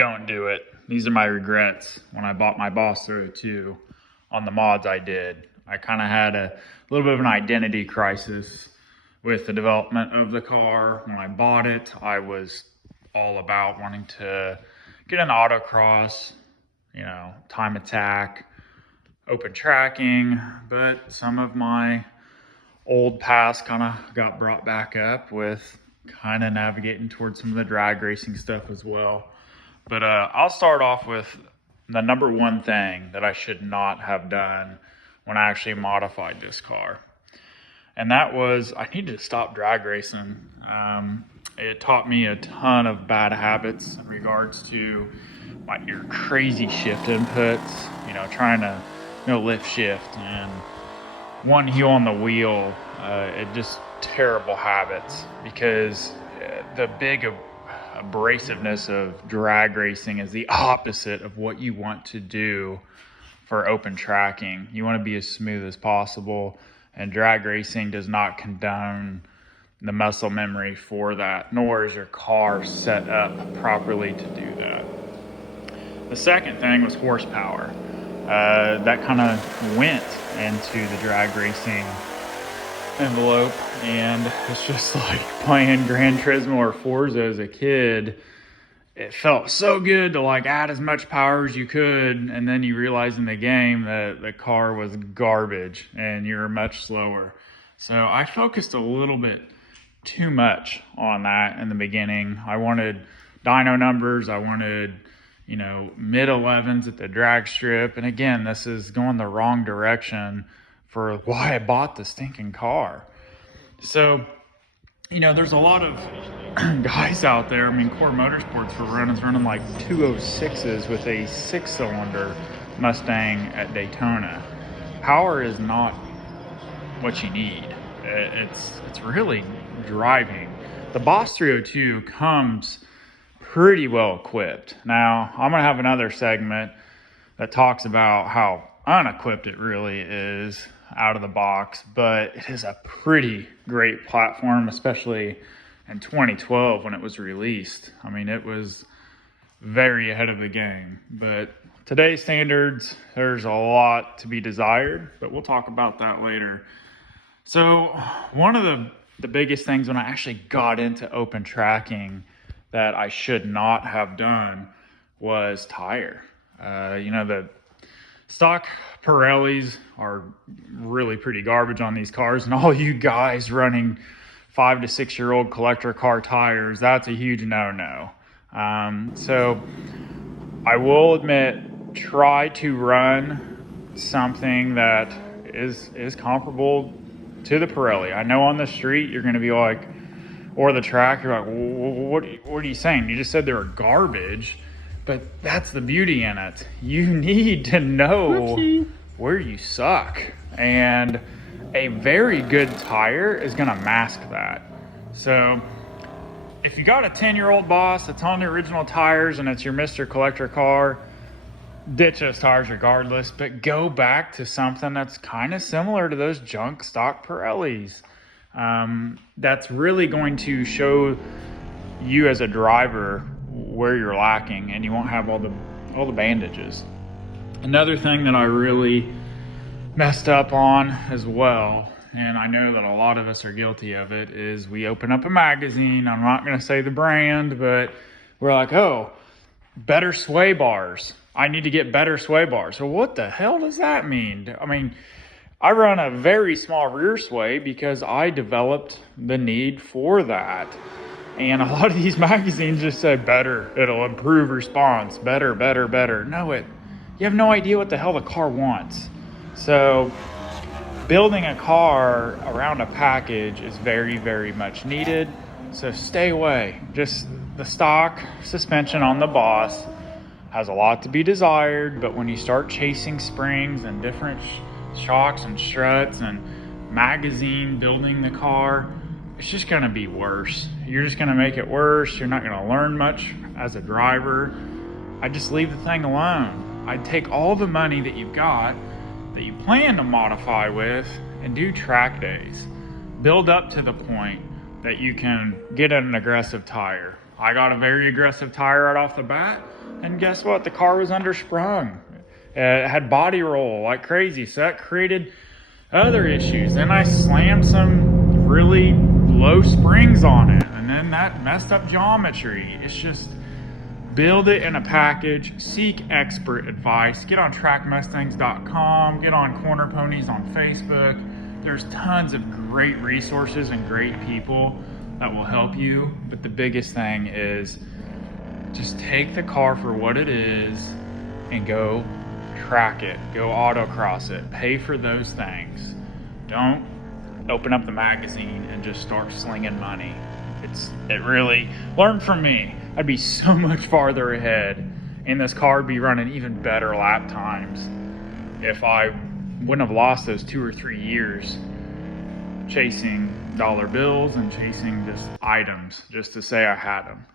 don't do it. These are my regrets when I bought my Boss 302 on the mods I did. I kind of had a little bit of an identity crisis with the development of the car. When I bought it, I was all about wanting to get an autocross, you know, time attack, open tracking, but some of my old past kind of got brought back up with kind of navigating towards some of the drag racing stuff as well. But I'll start off with the number one thing that I should not have done when I actually modified this car. And that was I needed to stop drag racing. It taught me a ton of bad habits in regards to your crazy shift inputs, you know, trying to lift shift and one heel on the wheel. It just terrible habits, because the big abrasiveness of drag racing is the opposite of what you want to do for open tracking. You want to be as smooth as possible, and drag racing does not condone the muscle memory for that, nor is your car set up properly to do that. The second thing was horsepower. That kind of went into the drag racing envelope, and it's just like playing Gran Turismo or Forza as a kid. It felt so good to like add as much power as you could, and then you realize in the game that the car was garbage and you're much slower. So I focused a little bit too much on that in the beginning. I wanted dyno numbers, I wanted, you know, mid 11s at the drag strip, and again, this is going the wrong direction for why I bought the stinking car. So, you know, there's a lot of guys out there. I mean, Core Motorsports for running like 206s with a 6-cylinder Mustang at Daytona. Power is not what you need. It's really driving. The Boss 302 comes pretty well equipped. Now, I'm gonna have another segment that talks about how unequipped it really is out of the box, but it is a pretty great platform, especially in 2012 when it was released. I mean, it was very ahead of the game, but today's standards, there's a lot to be desired, but we'll talk about that later. So one of the biggest things when I actually got into open tracking that I should not have done was tire. You know, the stock Pirellis are really pretty garbage on these cars, and all you guys running 5 to 6 year old collector car tires, that's a huge no-no. So I will admit, try to run something that is comparable to the Pirelli. I know on the street you're going to be like, or the track, you're like, what are you saying? You just said they were garbage. But that's the beauty in it. You need to know where you suck. And a very good tire is going to mask that. So if you got a 10-year-old Boss that's on the original tires and it's your Mr. Collector car, ditch those tires regardless. But go back to something that's kind of similar to those junk stock Pirellis. That's really going to show you as a driver where you're lacking, and you won't have all the bandages. Another thing that I really messed up on as well, and I know that a lot of us are guilty of it, is we open up a magazine. I'm not going to say the brand, but we're like, oh, better sway bars. I need to get better sway bars. So what the hell does that mean? I mean, I run a very small rear sway because I developed the need for that. And a lot of these magazines just say better, it'll improve response, better, better, better. No, you have no idea what the hell the car wants. So building a car around a package is very, very much needed. So stay away. Just the stock suspension on the Boss has a lot to be desired, but when you start chasing springs and different shocks and struts and magazine building the car, it's just going to be worse. You're just going to make it worse. You're not going to learn much as a driver. I just leave the thing alone. I'd take all the money that you've got, that you plan to modify with, and do track days. Build up to the point that you can get an aggressive tire. I got a very aggressive tire right off the bat. And guess what? The car was undersprung. It had body roll like crazy. So that created other issues. Then I slammed some really low springs on it, and then that messed up geometry. It's just, build it in a package, seek expert advice, get on trackmustangs.com, get on Corner Ponies on Facebook. There's tons of great resources and great people that will help you. But the biggest thing is just take the car for what it is and go track it, go autocross it, pay for those things. Don't open up the magazine and just start slinging money. It really, learn from me. I'd be so much farther ahead, and this car would be running even better lap times if I wouldn't have lost those 2 or 3 years chasing dollar bills and chasing just items just to say I had them.